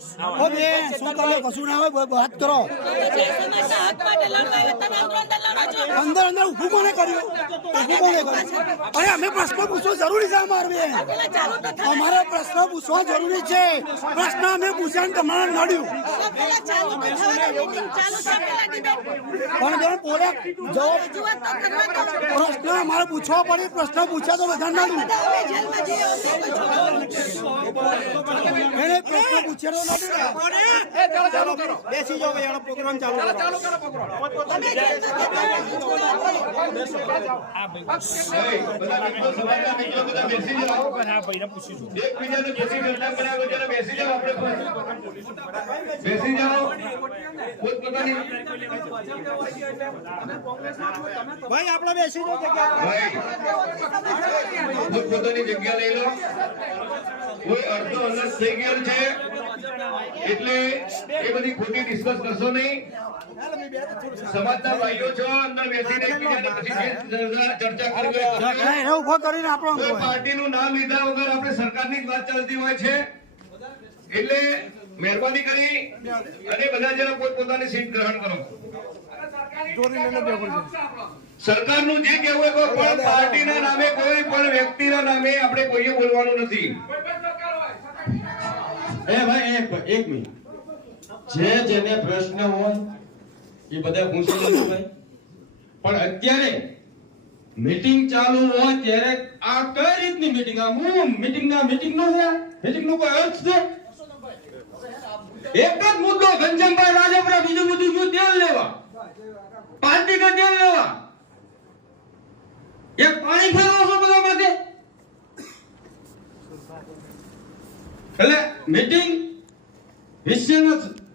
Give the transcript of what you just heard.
ઓ શું તમે કશું ના હોય વાત કરો. અંદર અંદર ઊભું કોને કર્યું? ઉભું કોને કર્યું? અરે, અમે પ્રશ્ન પૂછવો જરૂરી છે અમારે અમારે પ્રશ્ન પૂછવા જરૂરી છે. પ્રશ્ન અમે પૂછ્યા ને તમારે નડ્યું. પણ બેન પોલે જવાબ. પ્રશ્ન અમારે પૂછવા પડે, પ્રશ્ન પૂછ્યા તો બધા નડ્યું બધા અમે જેલમાં જઈએ અમને કોઈ બેસી ભાઈ પ્રોગ્રામ ચાલુ કરો. બેસી જાઓ ભાઈ આપણે બેસી જાઓ જગ્યા પોતપોતાની જગ્યા લઈ લો. કોઈ અડધો અલગ થઈ ગયેલ છે એટલે એ બધી ખોટી ડિસ્કસ કરશો નહીં. સમાજના ભાઈઓ છો અંદર બેસીને જે ચર્ચા કરવી હોય તો એને ઊભો કરીને આપણો કોઈ પાર્ટીનું નામ લીધા વગર આપણે સરકારની વાત ચાલતી હોય છે. એટલે મહેરબાની કરી અને બધા જણા પોતપોતાની સીટ ગ્રહણ કરો. સરકારનું જે કહેવું હોય કોઈ પણ પાર્ટીના નામે કોઈ પણ વ્યક્તિના નામે આપણે કોઈએ બોલવાનું નથી. એ ભાઈ મીટિંગ ના મીટિંગ નો છે? મીટિંગ નો કોઈ અર્થ છે? એક જ મુદ્દો ઘનશ્યામભાઈ રાજપરા, બીજું બધું ગયું તેલ લેવા. પાર્ટી કા તેલ લેવા. એક પાણી ફેરવો છો બધા માટે એટલે મીટિંગ વિષયનો